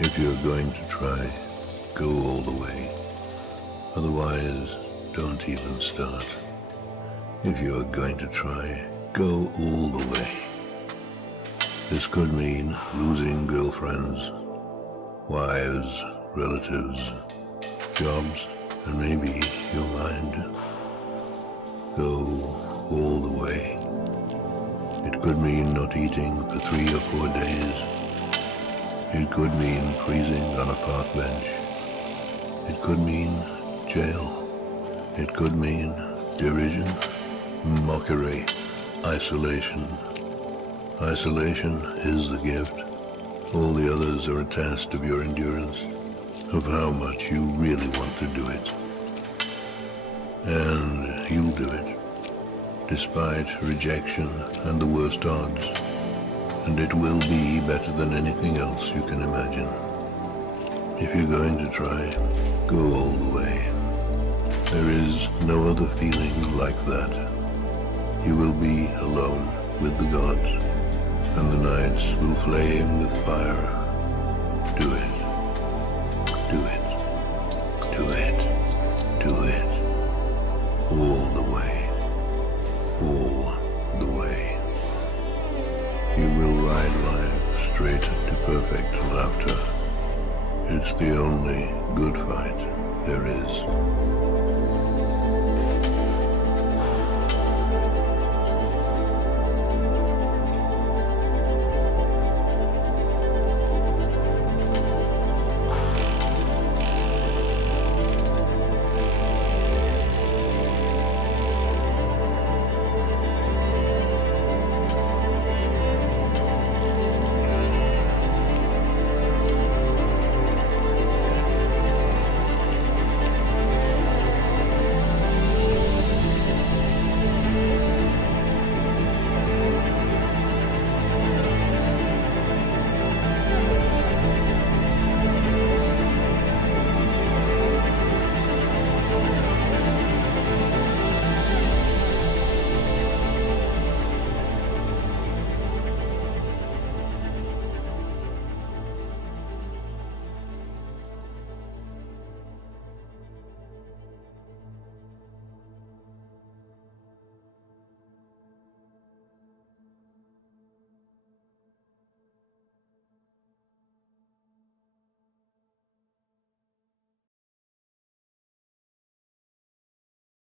If you're going to try, go all the way. Otherwise, don't even start. If you're going to try, go all the way. This could mean losing girlfriends, wives, relatives, jobs, and maybe your mind. Go all the way. It could mean not eating for 3 or 4 days. It could mean freezing on a park bench. It could mean jail. It could mean derision, mockery, isolation. Isolation is the gift. All the others are a test of your endurance, of how much you really want to do it. And you'll do it, despite rejection and the worst odds. And it will be better than anything else you can imagine. If you're going to try, go all the way. There is no other feeling like that. You will be alone with the gods, and the nights will flame with fire. Do it. Do it. Do it. Do it. All the way. All the way. You will ride life straight to perfect laughter. It's the only good fight there is.